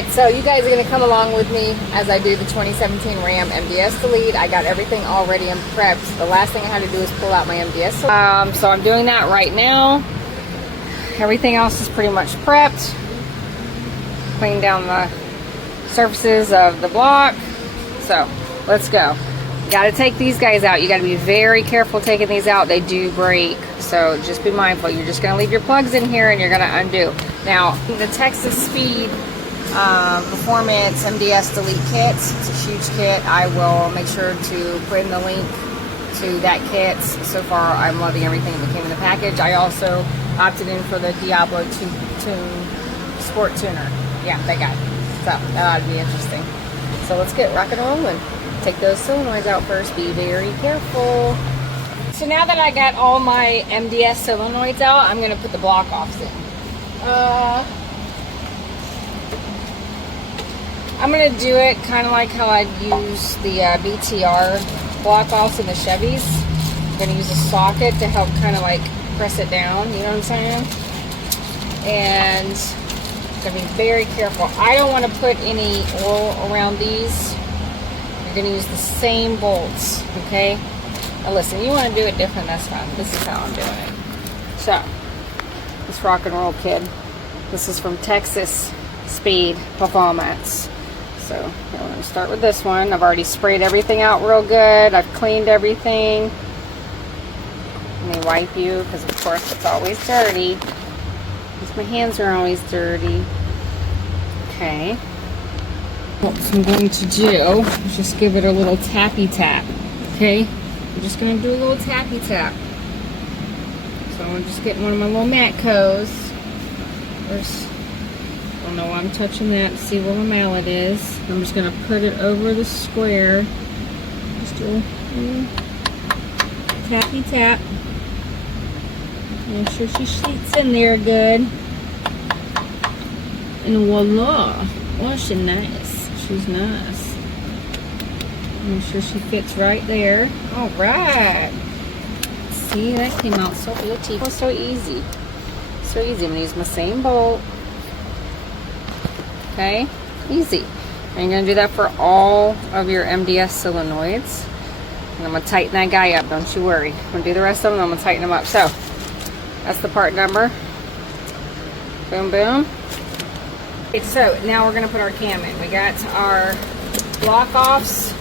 Alright, so you guys are going to come along with me as I do the 2017 Ram MDS Delete. I got everything all ready and prepped. The last thing I had to do is pull out my MDS. So I'm doing that right now. Everything else is pretty much prepped. Clean down the surfaces of the block. So let's go. You got to take these guys out. You got to be very careful taking these out. They do break, so just be mindful. You're just going to leave your plugs in here and you're going to undo. Now, the Texas Speed Performance MDS Delete kit, it's a huge kit. I will make sure to put in the link to that kit. So far, I'm loving everything that came in the package. I also opted in for the Diablo Tune Sport Tuner. Yeah, that guy. So that ought to be interesting. So let's get rock and rolling. Take those solenoids out first. Be very careful. So now that I got all my MDS solenoids out, I'm going to put the block offs in. I'm going to do it kind of like how I'd use the BTR block offs in the Chevys. I'm going to use a socket to help kind of like press it down, you know what I'm saying? And I'm going to be very careful. I don't want to put any oil around these. You're going to use the same bolts, okay? Now listen, you want to do it different, that's fine. This is how I'm doing it. So, let's rock and roll, kid. This is from Texas Speed Performance. So, I'm going to start with this one. I've already sprayed everything out real good. I've cleaned everything. Let me wipe you, because of course it's always dirty. Because my hands are always dirty. Okay. What I'm going to do is just give it a little tappy tap. Okay? I'm just going to do a little tappy tap. So I'm just getting one of my little Matcos. First, I don't know why I'm touching that to see where my mallet is. I'm just going to put it over the square. Just do a little tappy tap. Make sure she sits in there good. And voila! Oh, she's nice. She's nice. Make sure she fits right there. Alright. See, that came out so beautiful. So easy. So easy. I'm going to use my same bolt. Okay? Easy. And you're going to do that for all of your MDS solenoids. And I'm going to tighten that guy up. Don't you worry. I'm going to do the rest of them. I'm going to tighten them up. So, that's the part number. Boom, boom. Okay, so, now we're going to put our cam in. We got our block offs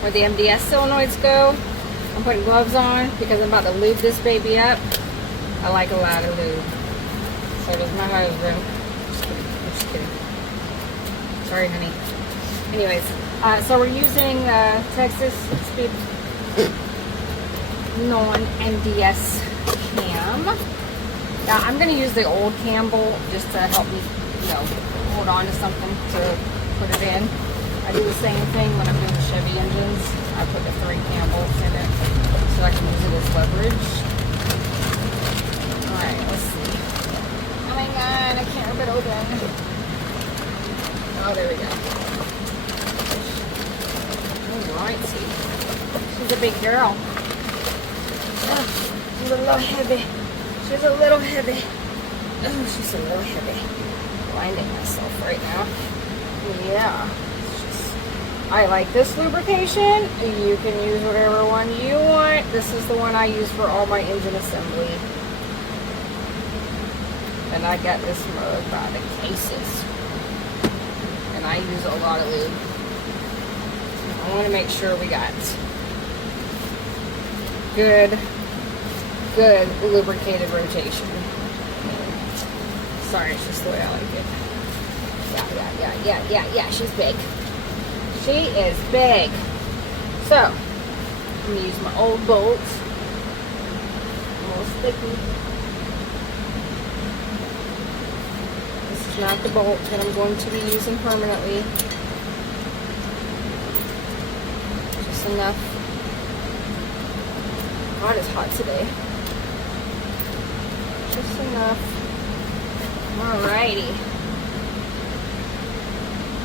where the MDS solenoids go. I'm putting gloves on because I'm about to lube this baby up. I like a lot of lube. So does my husband. Just kidding. I'm just kidding. Sorry, honey. Anyways, so we're using Texas Speed non-MDS cam. Now I'm going to use the old cam bolt just to help me, you know, hold on to something to put it in. I do the same thing when I'm doing the Chevy engines. I put the 3 cam bolts in it so I can use it as leverage. Alright, let's see. Oh my god, I can't rip it open. Oh, there we go. Alright, see. She's a big girl. Oh, she's a little heavy. She's a little heavy. Oh, she's a little heavy. Blinding myself right now. Yeah. I like this lubrication. You can use whatever one you want. This is the one I use for all my engine assembly. And I got this mug by the cases. And I use a lot of lube. I want to make sure we got good lubricated rotation. Sorry, it's just the way I like it. Yeah, she's big. She is big. So, I'm going to use my old bolt. A little sticky. This is not the bolt that I'm going to be using permanently. Just enough. God, it's hot today. Just enough. Alrighty.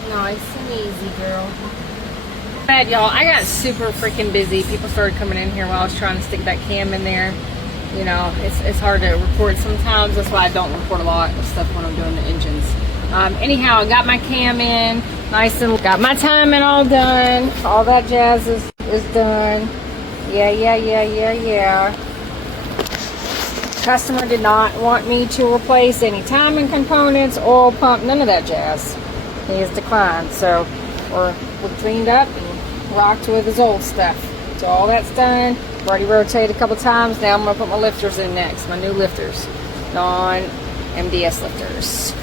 Nice and easy, girl. Bad, y'all. I got super freaking busy. People started coming in here while I was trying to stick that cam in there. You know, it's hard to record sometimes. That's why I don't record a lot of stuff when I'm doing the engines. Anyhow, I got my cam in, nice and got my timing all done. All that jazz is done. Yeah. Customer did not want me to replace any timing components, oil pump, none of that jazz. He has declined. So we cleaned up and rocked with his old stuff. So all that's done. I've already rotated a couple times. Now I'm gonna put my lifters in next. My new lifters, non-MDS lifters.